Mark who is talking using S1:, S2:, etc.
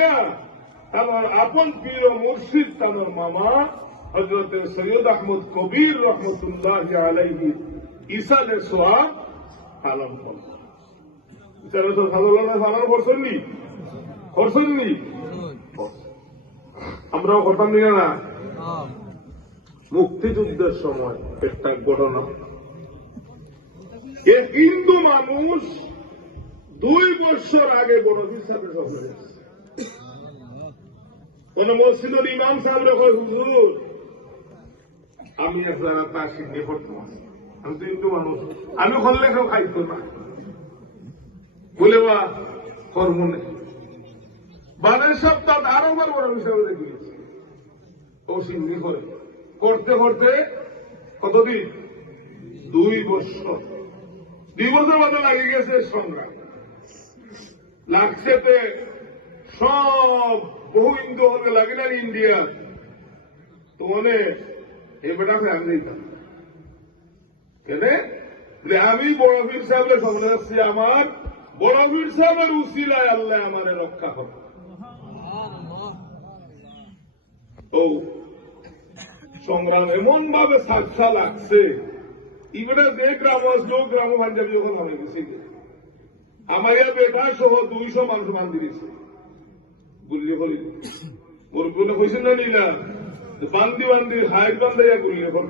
S1: লাগিয়া আমার আপন পীর ও মুর্শিদ তানোর মামা হজরত সৈয়দ আহমদ কবির রহমতুল্লাহ আলাইহি ইসালে সোয়াব পালন করল বিচারে তো লাগে পালন করছেন নি? করছেন নি? আমরাও করতাম নি না? মুক্তিযুদ্ধের সময় একটা ঘটনা। এ হিন্দু মানুষ দুই বছর আগে বড় হিসাবে সফরে গেছে। কোন মসজিদের ইমাম সাহেব হুজুর, আমি আপনার আপনার সিদ্ধি করতে আমি তো হিন্দু মানুষ। আমি করলে কেউ খাইতো না। বলে বা কর্ম নেই। বানের সপ্তাহ আরও বার বড় হিসাবে দেখিয়েছে। ও সিদ্ধি করে। করতে করতে কতদিন? দুই বছর। দুই বছর মতো লাগে গেছে সংগ্রাম। লাগছে তে সব বহু হিন্দু হতে লাগে না ইন্ডিয়া। তো মানে বেটা ফ্যান দিতাম কেন? যে আমি বড় পীর সাহেবের সামনে আসছি, আমার বড় পীর সাহেবের উসিলায় আল্লাহ আমার রক্ষা হবে ও, সংগ্রাম এমন ভাবে সাক্ষা লাগছে ইবেটা যে গ্রাম আসলো গ্রাম পাঞ্জাবি যখন হয়ে গেছে আমার বেটা সহ দুইশো মানুষ মান দিয়েছে। গুল্লি হলি মোরগুলো হয়েছে না নিলা বান্দি বান্দি হাইট বান্ধাইয়া গুল্লি হল